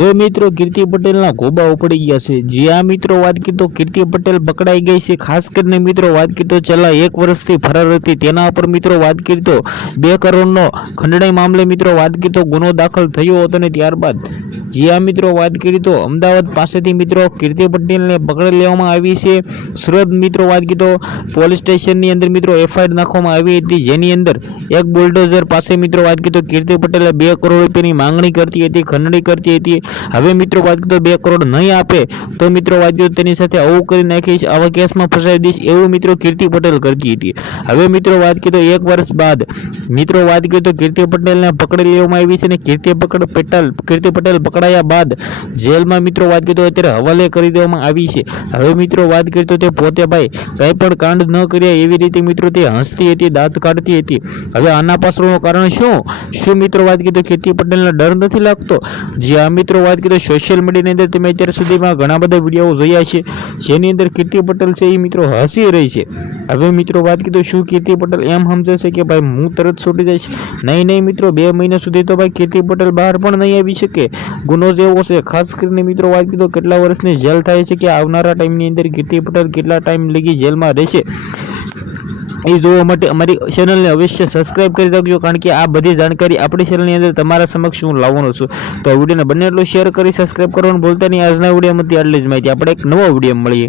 હવે મિત્રો કીર્તિ પટેલના ગોબા ઉપડી ગયા છે. જ્યાં મિત્રો વાત કીધો, કીર્તિ પટેલ પકડાઈ ગઈ છે. ખાસ કરીને મિત્રો વાત કીધો, છેલ્લા એક વર્ષથી ફરાર હતી. તેના ઉપર મિત્રો વાત કીધો, બે કરોડનો ખંડણી મામલે મિત્રો વાત કીધો, ગુનો દાખલ થયો હતો ને ત્યારબાદ જ્યાં મિત્રો વાત કરી તો અમદાવાદ પાસેથી મિત્રો કીર્તિ પટેલને પકડી લેવામાં આવી છે. સુરત મિત્રો વાત કરી તો પોલીસ સ્ટેશનની અંદર મિત્રો એફઆઈઆર નાખવામાં આવી હતી. જેની અંદર એક બુલડોઝર પાસે મિત્રો વાત કરી તો કીર્તિ પટેલે બે કરોડ રૂપિયાની માંગણી કરતી હતી, ખંડણી કરતી હતી. હવે મિત્રો વાત કરી તો બે કરોડ નહીં આપે તો મિત્રો વાત કરી તેની સાથે આવું કરી નાખીશ, આવા કેસમાં ફસાવી દઈશ એવું મિત્રો કીર્તિ પટેલ કરતી હતી. હવે મિત્રો વાત કરી તો એક વર્ષ બાદ મિત્રો વાત કરી તો કીર્તિ પટેલને પકડી લેવામાં આવી છે અને કીર્તિ પટેલ કીર્તિ પટેલ પકડાયા બાદ જેલમાં મિત્રો વાત કરીએ તો અત્યારે હવાલે કરી દેવામાં આવી છે. હવે મિત્રો વાત કરીએ તો તે પોતે ભાઈ કંઈ પણ કાંડ ન કર્યા એવી રીતે મિત્રો તે હસતી હતી, દાંત કાઢતી હતી. હવે આના પાછળનું કારણ શું? શું મિત્રો વાત કરીએ તો ખેતી પટેલને ડર નથી લાગતો? જે આ મિત્રો વાત કરીએ તો સોશિયલ મીડિયાની અંદર તમે અત્યાર સુધીમાં ઘણા બધા વીડિયો જોયા છે. જેની અંદર કીર્તિ પટેલ છે એ મિત્રો હસી રહી છે. હવે મિત્રો વાત કીધું શું કીર્તિ પટેલ એમ સમજે કે ભાઈ હું તરત છૂટી જઈશ? નહીં નહીં મિત્રો, બે મહિના સુધી તો ભાઈ કીર્તિ પટેલ બહાર પણ નહીં આવી શકે. ગુનો જેવો છે. ખાસ કરીને મિત્રો વાત કીધો કેટલા વર્ષની જેલ થાય છે કે આવનારા ટાઈમની અંદર કીર્તિ પટેલ કેટલા ટાઈમ લગી જેલમાં રહેશે એ જોવા માટે અમારી ચેનલને અવશ્ય સબસ્ક્રાઇબ કરી રાખજો, કારણ કે આ બધી જાણકારી આપણી ચેનલની અંદર તમારા સમક્ષ હું લાવવાનો છું. તો આ વિડીયોને બંને એટલું શેર કરી સબસ્ક્રાઇબ કરવાનું ભૂલતા નહીં. આજના વિડીયોમાંથી આટલી જ માહિતી. આપણે એક નવો વીડિયો મળીએ.